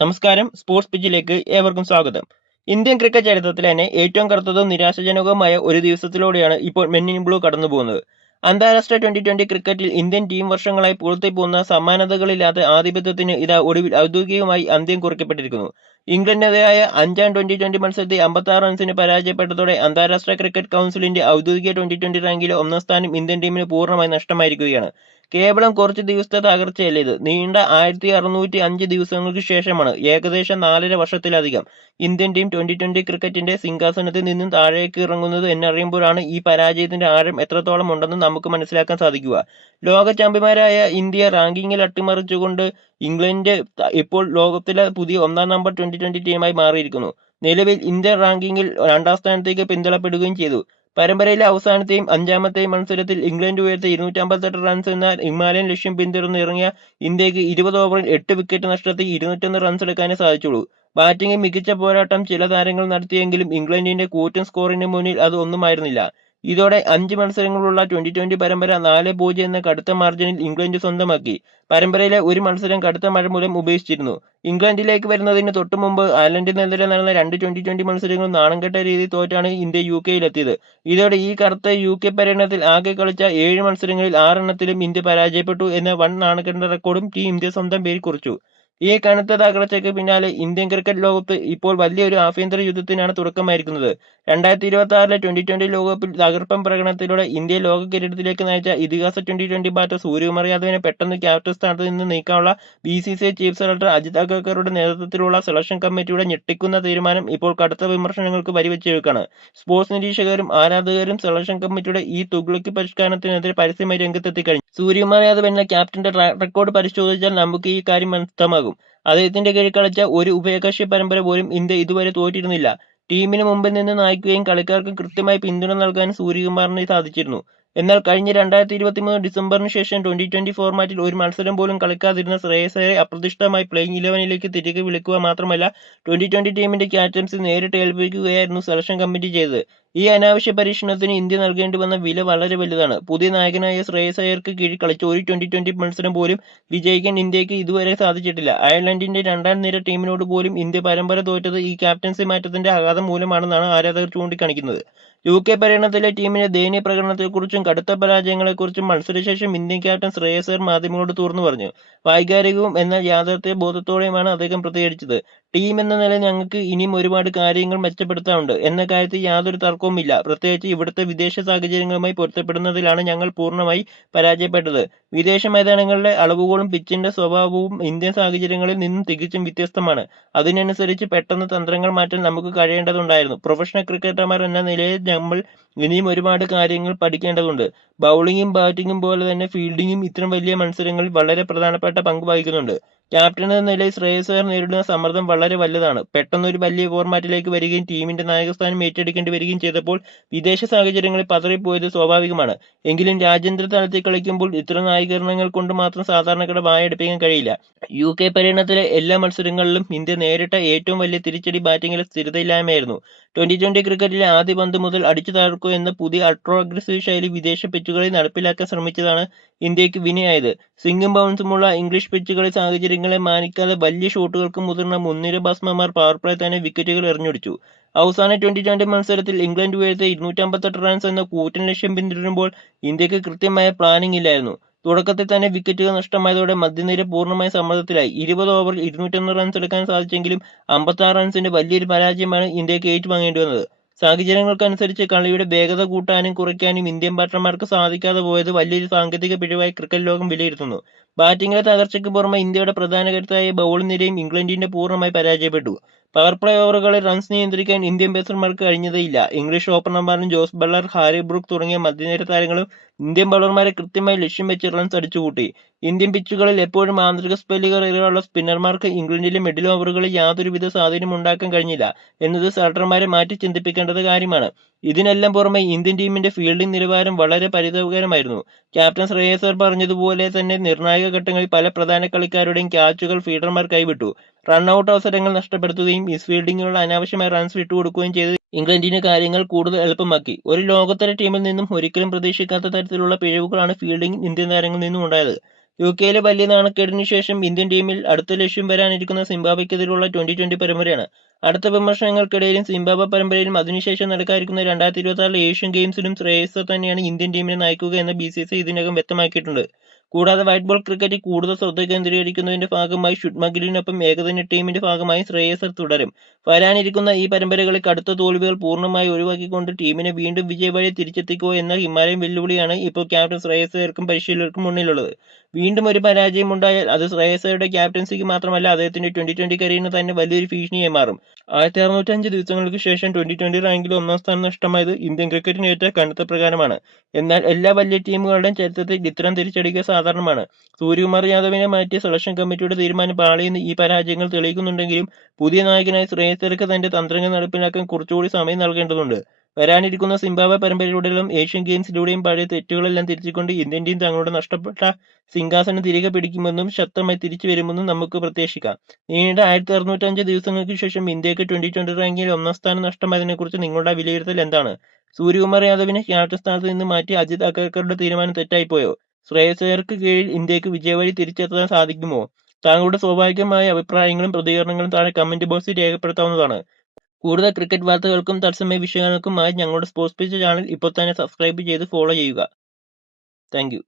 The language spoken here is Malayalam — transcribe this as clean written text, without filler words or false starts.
നമസ്കാരം. സ്പോർട്സ് പിച്ചിലേക്ക് ഏവർക്കും സ്വാഗതം. ഇന്ത്യൻ ക്രിക്കറ്റ് ചരിത്രത്തിലെ തന്നെ ഏറ്റവും കറുത്തതും നിരാശാജനകവുമായ ഒരു ദിവസത്തിലൂടെയാണ് ഇപ്പോൾ മെൻ ഇൻ ബ്ലൂ കടന്നുപോകുന്നത്. അന്താരാഷ്ട്ര ട്വന്റി ക്രിക്കറ്റിൽ ഇന്ത്യൻ ടീം വർഷങ്ങളായി പുറത്തുപോകുന്ന സമാനതകളില്ലാത്ത ആധിപത്യത്തിന് ഇതാ ഒടുവിൽ ഔദ്യോഗികമായി അന്ത്യം കുറിക്കപ്പെട്ടിരിക്കുന്നു. ഇംഗ്ലണ്ടിനെതിരായ 5-ാം ട്വന്റി മത്സരത്തിൽ 56 റൺസിന് പരാജയപ്പെട്ടതോടെ അന്താരാഷ്ട്ര ക്രിക്കറ്റ് കൗൺസിലിന്റെ ഔദ്യോഗിക ട്വന്റി റാങ്കിലെ ഒന്നാം സ്ഥാനം ഇന്ത്യൻ ടീമിന് പൂർണ്ണമായി നഷ്ടമായിരിക്കുകയാണ്. കേവലം കുറച്ച് ദിവസത്തെ തകർച്ചയല്ല ഇത്. നീണ്ട 1605 ദിവസങ്ങൾക്ക് ശേഷമാണ് ഏകദേശം 4.5 വർഷത്തിലധികം ഇന്ത്യൻ ടീം ട്വന്റി ക്രിക്കറ്റിന്റെ സിംഹാസനത്തിൽ നിന്നും താഴേക്ക് ഇറങ്ങുന്നത് എന്നറിയുമ്പോഴാണ് ഈ പരാജയത്തിന്റെ ആഴം എത്രത്തോളം ഉണ്ടെന്ന് നമുക്ക് മനസ്സിലാക്കാൻ സാധിക്കുക. ലോക ചാമ്പ്യന്മാരായ ഇന്ത്യ റാങ്കിങ്ങിൽ അട്ടിമറിച്ചുകൊണ്ട് ഇംഗ്ലണ്ട് ഇപ്പോൾ ലോകത്തിലെ പുതിയ ഒന്നാം നമ്പർ ട്വന്റി ടീമായി മാറിയിരിക്കുന്നു. നിലവിൽ ഇന്ത്യൻ റാങ്കിങ്ങിൽ 2-ാം സ്ഥാനത്തേക്ക് പിന്തള്ളപ്പെടുകയും ചെയ്തു. പരമ്പരയിലെ അവസാനത്തെയും 5-ാമത്തെയും മത്സരത്തിൽ ഇംഗ്ലണ്ട് ഉയർത്തിയ 258 റൺസ് എന്ന ഹിമാലയൻ ലക്ഷ്യം പിന്തുടർന്നിറങ്ങിയ ഇന്ത്യക്ക് 20 ഓവറിൽ 8 വിക്കറ്റ് നഷ്ടത്തിൽ 201 റൺസ് എടുക്കാനേ സാധിച്ചുള്ളൂ. ബാറ്റിംഗിൽ മികച്ച പോരാട്ടം ചില താരങ്ങൾ നടത്തിയെങ്കിലും ഇംഗ്ലണ്ടിന്റെ കൂറ്റൻ സ്കോറിന് മുന്നിൽ അത് ഒന്നുമായിരുന്നില്ല. ഇതോടെ 5 മത്സരങ്ങളുള്ള ട്വന്റി പരമ്പര 4-0 എന്ന കടുത്ത മാർജിനിൽ ഇംഗ്ലണ്ട് സ്വന്തമാക്കി. പരമ്പരയിലെ ഒരു മത്സരം കടുത്ത മഴ മൂലം ഉപേക്ഷിച്ചിരുന്നു. ഇംഗ്ലണ്ടിലേക്ക് വരുന്നതിന് തൊട്ടുമുമ്പ് അയർലൻഡിനെതിരെ നടന്ന 2 ട്വന്റി മത്സരങ്ങളും നാണംകെട്ട രീതിയിൽ തോറ്റാണ് ഇന്ത്യ യുകെയിലെത്തിയത്. ഇതോടെ ഈ കറുത്ത യുകെ പര്യടനത്തിൽ ആകെ കളിച്ച 7 മത്സരങ്ങളിൽ 6 എണ്ണത്തിലും ഇന്ത്യ പരാജയപ്പെട്ടു എന്ന വൻ നാണംകെട്ട റെക്കോർഡും ടീം ഇന്ത്യ സ്വന്തം പേരിൽ കുറിച്ചു. ഈ കനത്ത തകർച്ചയ്ക്ക് പിന്നാലെ ഇന്ത്യൻ ക്രിക്കറ്റ് ലോകത്ത് ഇപ്പോൾ വലിയൊരു ആഭ്യന്തര യുദ്ധത്തിനാണ് തുടക്കമായിരിക്കുന്നത്. 2026 ട്വന്റി ലോകകപ്പിൽ തകർപ്പൻ പ്രകടനത്തിലൂടെ ഇന്ത്യയെ ലോക കിരീടത്തിലേക്ക് നയിച്ച ഇതിഹാസ ട്വന്റി ബാറ്റർ സൂര്യകുമാർ യാദവിനെ പെട്ടെന്ന് ക്യാപ്റ്റൻ സ്ഥാനത്ത് നിന്ന് നീക്കാനുള്ള BCCI ചീഫ് സെലക്ടർ അജിത് അഗർക്കറുടെ നേതൃത്വത്തിലുള്ള സെലക്ഷൻ കമ്മിറ്റിയുടെ ഞെട്ടിക്കുന്ന തീരുമാനം ഇപ്പോൾ കടുത്ത വിമർശനങ്ങൾക്ക് വഴിവെച്ചിരിക്കുകയാണ്. സ്പോർട്സ് നിരീക്ഷകരും ആരാധകരും സെലക്ഷൻ കമ്മിറ്റിയുടെ ഈ തുഗ്ലക്ക് പരിഷ്കാരത്തിനെതിരെ പരസ്യമായി രംഗത്തെത്തിക്കഴിഞ്ഞു. സൂര്യകുമാർ യാദവ് എന്ന ക്യാപ്റ്റന്റെ ട്രാക്ക് റെക്കോർഡ് പരിശോധിച്ചാൽ നമുക്ക് ഈ കാര്യം വ്യക്തമാകും. അദ്ദേഹത്തിന്റെ കീഴിൽ കളിച്ച ഒരു ഉഭയകക്ഷി പരമ്പര പോലും ഇന്ത്യ ഇതുവരെ തോറ്റിരുന്നില്ല. ടീമിന് മുമ്പിൽ നിന്ന് നയിക്കുകയും കളിക്കാർക്ക് കൃത്യമായി പിന്തുണ നൽകാൻ സൂര്യകുമാറിന് സാധിച്ചിരുന്നു. എന്നാൽ കഴിഞ്ഞ 2023 ഡിസംബറിന് ശേഷം ട്വന്റി ഫോർമാറ്റിൽ ഒരു മത്സരം പോലും കളിക്കാതിരുന്ന ശ്രേയസ് അയ്യരെ അപ്രതീക്ഷിതമായി പ്ലേയിങ് 11ലേക്ക് തിരികെ വിളിക്കുക മാത്രമല്ല ട്വന്റി ടീമിന്റെ ക്യാപ്റ്റൻസി നേരിട്ട് ഏൽപ്പിക്കുകയായിരുന്നു സെലക്ഷൻ കമ്മിറ്റി ചെയ്തത്. ഈ അനാവശ്യ പരീക്ഷണത്തിന് ഇന്ത്യ നൽകേണ്ടി വന്ന വില വളരെ വലുതാണ്. പുതിയ നായകനായ ശ്രേയസ് അയ്യർക്ക് കീഴിൽ കളിച്ച ഒരു ട്വന്റി മത്സരം പോലും വിജയിക്കാൻ ഇന്ത്യക്ക് ഇതുവരെ സാധിച്ചിട്ടില്ല. അയർലൻഡിന്റെ 2ാം നിര ടീമിനോട് പോലും ഇന്ത്യ പരമ്പര തോറ്റത് ഈ ക്യാപ്റ്റൻസി മാറ്റത്തിന്റെ ആഘാതം മൂലമാണെന്നാണ് ആരാധകർ ചൂണ്ടിക്കാണിക്കുന്നത്. യുകെ പര്യടനത്തിലെ ടീമിന്റെ ദയനീയ പ്രകടനത്തെക്കുറിച്ചും കടുത്ത പരാജയങ്ങളെക്കുറിച്ചും മത്സരശേഷം ഇന്ത്യൻ ക്യാപ്റ്റൻ ശ്രേയസ് അയ്യർ മാധ്യമങ്ങളോട് തുറന്നു പറഞ്ഞു. വൈകാരികവും എന്നാൽ യാഥാർത്ഥ്യ ബോധത്തോടെയുമാണ് അദ്ദേഹം പ്രതികരിച്ചത്. ടീം എന്ന നിലയിൽ ഞങ്ങൾക്ക് ഇനിയും ഒരുപാട് കാര്യങ്ങൾ മെച്ചപ്പെടുത്താനുണ്ട് എന്ന കാര്യത്തിൽ യാതൊരു തർക്കവുമില്ല. പ്രത്യേകിച്ച് ഇവിടുത്തെ വിദേശ സാഹചര്യങ്ങളുമായി പൊരുത്തപ്പെടുന്നതിലാണ് ഞങ്ങൾ പൂർണ്ണമായി പരാജയപ്പെട്ടത്. വിദേശ മൈതാനങ്ങളിലെ അളവുകളും പിച്ചിന്റെ സ്വഭാവവും ഇന്ത്യൻ സാഹചര്യങ്ങളിൽ നിന്നും തികച്ചും വ്യത്യസ്തമാണ്. അതിനനുസരിച്ച് പെട്ടെന്ന് തന്ത്രങ്ങൾ മാറ്റാൻ നമുക്ക് കഴിയേണ്ടതുണ്ടായിരുന്നു. പ്രൊഫഷണൽ ക്രിക്കറ്റർമാർ എന്ന നിലയിൽ നമ്മൾ ഇനിയും ഒരുപാട് കാര്യങ്ങൾ പഠിക്കേണ്ടതുണ്ട്. ബൗളിംഗും ബാറ്റിംഗും പോലെ തന്നെ ഫീൽഡിംഗും ഇത്തരം വലിയ മത്സരങ്ങളിൽ വളരെ പ്രധാനപ്പെട്ട പങ്ക് വഹിക്കുന്നുണ്ട്. ക്യാപ്റ്റൻ എന്ന നിലയിൽ ശ്രേയസ് അയ്യർ നേരിടുന്ന സമ്മർദ്ദം വളരെ വലുതാണ്. പെട്ടെന്നൊരു വലിയ ഫോർമാറ്റിലേക്ക് വരികയും ടീമിന്റെ നായകസ്ഥാനം ഏറ്റെടുക്കേണ്ടി വരികയും ചെയ്തപ്പോൾ വിദേശ സാഹചര്യങ്ങളിൽ പതറിപ്പോയത് സ്വാഭാവികമാണ്. എങ്കിലും രാജ്യാന്തര തലത്തിൽ കളിക്കുമ്പോൾ ഇത്തരം ന്യായീകരണങ്ങൾ കൊണ്ട് മാത്രം സാധാരണക്കാരുടെ വായടപ്പിക്കാൻ കഴിയില്ല. യുകെ പര്യടനത്തിലെ എല്ലാ മത്സരങ്ങളിലും ഇന്ത്യ നേരിട്ട ഏറ്റവും വലിയ തിരിച്ചടി ബാറ്റിംഗിലെ സ്ഥിരതയില്ലായ്മയായിരുന്നു. ട്വന്റി ക്രിക്കറ്റിലെ ആദ്യ പന്ത് മുതൽ അടിച്ചു തകർക്കുക എന്ന പുതിയ അൾട്രാ അഗ്രസീവ് ശൈലി വിദേശ പിച്ചുകളിൽ നടപ്പിലാക്കാൻ ശ്രമിച്ചതാണ് ഇന്ത്യക്ക് വിനയായത്. സ്വിംഗും ബൗൺസുമുള്ള ഇംഗ്ലീഷ് പിച്ചുകളിൽ സാഹചര്യങ്ങളെ മാനിക്കാതെ വലിയ ഷോട്ടുകൾക്ക് മുതിർന്ന മുൻനിര ബാറ്റ്സ്മാൻമാർ പവർ പ്ലേ തന്നെ വിക്കറ്റുകൾ എറിഞ്ഞൊടിച്ചു. അവസാന ട്വന്റി മത്സരത്തിൽ ഇംഗ്ലണ്ട് ഉയർത്തിയ 258 റൺസ് എന്ന കൂറ്റൻ ലക്ഷ്യം പിന്തുടരുമ്പോൾ ഇന്ത്യക്ക് കൃത്യമായ പ്ലാനിംഗ് ഇല്ലായിരുന്നു. തുടക്കത്തിൽ തന്നെ വിക്കറ്റുകൾ നഷ്ടമായതോടെ മധ്യനിര പൂർണ്ണമായ സമ്മർദ്ദത്തിലായി. 20 ഓവറിൽ 201 റൺസ് എടുക്കാൻ സാധിച്ചെങ്കിലും 56 റൺസിന്റെ വലിയൊരു പരാജയമാണ് ഇന്ത്യക്ക് ഏറ്റുവാങ്ങേണ്ടി വന്നത്. സാഹചര്യങ്ങൾക്കനുസരിച്ച് കളിയുടെ വേഗത കൂട്ടാനും കുറയ്ക്കാനും ഇന്ത്യൻ ബാറ്റർമാർക്ക് സാധിക്കാതെ പോയത് വലിയൊരു സാങ്കേതിക പിഴവായി ക്രിക്കറ്റ് ലോകം വിലയിരുത്തുന്നു. ബാറ്റിംഗിലെ തകർച്ചയ്ക്ക് പുറമെ ഇന്ത്യയുടെ പ്രധാന കരുത്തായ ബൗളിംഗ് നിരയും ഇംഗ്ലണ്ടിന്റെ പൂർണ്ണമായി പരാജയപ്പെട്ടു. പവർ പ്ലേ ഓവറുകളിൽ റൺസ് നിയന്ത്രിക്കാൻ ഇന്ത്യൻ പേസർമാർക്ക് കഴിഞ്ഞതേയില്ല. ഇംഗ്ലീഷ് ഓപ്പണർമാരും ജോസ് ബട്ട്ലർ, ഹാരി ബ്രൂക്ക് തുടങ്ങിയ മധ്യനിര താരങ്ങളും ഇന്ത്യൻ ബൗളർമാരെ കൃത്യമായി ലക്ഷ്യം വെച്ച് റൺസ് അടിച്ചുകൂട്ടി. ഇന്ത്യൻ പിച്ചുകളിൽ എപ്പോഴും ആന്തരിക സ്പെല്ലുകൾ ഏറെയുള്ള സ്പിന്നർമാർക്ക് ഇംഗ്ലണ്ടിലെ മിഡിൽ ഓവറുകളിൽ യാതൊരുവിധ സ്വാധീനം ഉണ്ടാക്കാൻ കഴിഞ്ഞില്ല എന്നത് സെലക്ടർമാരെ മാറ്റി ചിന്തിപ്പിക്കേണ്ടത് കാര്യമാണ്. ഇതിനെല്ലാം പുറമെ ഇന്ത്യൻ ടീമിന്റെ ഫീൽഡിംഗ് നിലവാരം വളരെ പരിതാപകരമായിരുന്നു. ക്യാപ്റ്റൻ ശ്രേയസ് അയ്യർ പറഞ്ഞതുപോലെ തന്നെ നിർണായക ഘട്ടങ്ങളിൽ പല പ്രധാന കളിക്കാരുടെയും ക്യാച്ചുകൾ ഫീൽഡർമാർ കൈവിട്ടു. റണ്ണൌട്ട് അവസരങ്ങൾ നഷ്ടപ്പെടുത്തുകയും മിസ് ഫീൽഡിങ്ങിനുള്ള അനാവശ്യമായ റൺസ് വിട്ടുകൊടുക്കുകയും ചെയ്ത് ഇംഗ്ലണ്ടിന് കാര്യങ്ങൾ കൂടുതൽ എളുപ്പമാക്കി. ഒരു ലോകോത്തര ടീമിൽ നിന്നും ഒരിക്കലും പ്രതീക്ഷിക്കാത്ത തരത്തിലുള്ള പിഴവുകളാണ് ഫീൽഡിംഗ് ഇന്ത്യൻ താരങ്ങളിൽ നിന്നും ഉണ്ടായത്. യുകെയിലെ വലിയ നാണക്കേടിന് ശേഷം ഇന്ത്യൻ ടീമിൽ അടുത്ത ലക്ഷ്യം വരാനിരിക്കുന്ന സിംബാബ്വെക്കെതിരെയുള്ള 2020 പരമ്പരയാണ്. അടുത്ത വിമർശനങ്ങൾക്കിടയിലും സിംബാബ്വെ പരമ്പരയിലും അതിനുശേഷം നടക്കാനിരിക്കുന്ന 2026 ഏഷ്യൻ ഗെയിംസിലും ശ്രേയസ് തന്നെ ഇന്ത്യൻ ടീമിനെ നയിക്കുക എന്ന് BCCI ഇതിനകം വ്യക്തമാക്കിയിട്ടുണ്ട്. കൂടാതെ വൈറ്റ് ബോൾ ക്രിക്കറ്റിൽ കൂടുതൽ ശ്രദ്ധ കേന്ദ്രീകരിക്കുന്നതിന്റെ ഭാഗമായി ശുഭ്മാൻ ഗില്ലിനൊപ്പം ഏകദിന ടീമിന്റെ ഭാഗമായി ശ്രേയസ് തുടരും. വരാനിരിക്കുന്ന ഈ പരമ്പരകളിൽ കടുത്ത തോൽവികൾ പൂർണ്ണമായി ഒഴിവാക്കിക്കൊണ്ട് ടീമിനെ വീണ്ടും വിജയവഴി തിരിച്ചെത്തിക്കുക എന്ന ഹിമാലയൻ വെല്ലുവിളിയാണ് ഇപ്പോൾ ക്യാപ്റ്റൻ ശ്രേയസ് അയ്യർക്കും പരിശീലകർക്കും മുന്നിലുള്ളത്. വീണ്ടും ഒരു പരാജയമുണ്ടായാൽ അത് ശ്രേയസ് അയ്യരുടെ ക്യാപ്റ്റൻസിക്ക് മാത്രമല്ല അദ്ദേഹത്തിന്റെ 2020 കരിയറിന് തന്നെ വലിയൊരു ഭീഷണിയായി മാറും. 1605 ദിവസങ്ങൾക്ക് ശേഷം 2020 റാങ്കിൽ 1-ാം സ്ഥാനം നഷ്ടമായത് ഇന്ത്യൻ ക്രിക്കറ്റിനേറ്റ കനത്ത പ്രകാരമാണ്. എന്നാൽ എല്ലാ വലിയ ടീമുകളുടെയും ചരിത്രത്തിൽ ഇത്തരം തിരിച്ചടികൾ സാധാരണമാണ്. സൂര്യകുമാർ യാദവിനെ മാറ്റിയ സെലക്ഷൻ കമ്മിറ്റിയുടെ തീരുമാനം പാളിയെന്ന് ഈ പരാജയങ്ങൾ തെളിയിക്കുന്നുണ്ടെങ്കിലും പുതിയ നായകനായി ശ്രേയസ് അയ്യർക്ക് തന്റെ തന്ത്രങ്ങൾ നടപ്പിലാക്കാൻ കുറച്ചുകൂടി സമയം നൽകേണ്ടതുണ്ട്. വരാനിരിക്കുന്ന സിംബാബ്വെ പരമ്പരയിലൂടെയും ഏഷ്യൻ ഗെയിംസിലൂടെയും പഴയ തെറ്റുകളെല്ലാം തിരുത്തിക്കൊണ്ട് ഇന്ത്യൻ ടീം തങ്ങളുടെ നഷ്ടപ്പെട്ട സിംഹാസനം തിരികെ പിടിക്കുമെന്നും ശക്തമായി തിരിച്ചു വരുമെന്നും നമുക്ക് പ്രത്യാശിക്കാം. നീണ്ട 1605 ദിവസങ്ങൾക്ക് ശേഷം ഇന്ത്യക്ക് 2020 റാങ്കിങ്ങിൽ 1-ാം സ്ഥാനം നഷ്ടമായതിനെക്കുറിച്ച് നിങ്ങളുടെ വിലയിരുത്തൽ എന്താണ്? സൂര്യകുമാർ യാദവിനെ ക്യാപ്റ്റൻ സ്ഥാനത്ത് നിന്ന് മാറ്റി അജിത് അഗർക്കറുടെ തീരുമാനം തെറ്റായിപ്പോയോ? ശ്രേയസ് അയ്യർക്ക് കീഴിൽ ഇന്ത്യക്ക് വിജയവഴി തിരിച്ചെത്താൻ സാധിക്കുമോ? താങ്കളുടെ സ്വാഭാവികമായ അഭിപ്രായങ്ങളും പ്രതികരണങ്ങളും താഴെ കമന്റ് ബോക്സിൽ രേഖപ്പെടുത്താവുന്നതാണ്. കൂടുതൽ ക്രിക്കറ്റ് വാർത്തകൾക്കും തത്സമയ വിഷയങ്ങൾക്കുമായി ഞങ്ങളുടെ സ്പോർട്സ് പേജ് ചാനൽ ഇപ്പോൾ തന്നെ സബ്സ്ക്രൈബ് ചെയ്ത് ഫോളോ ചെയ്യുക. താങ്ക്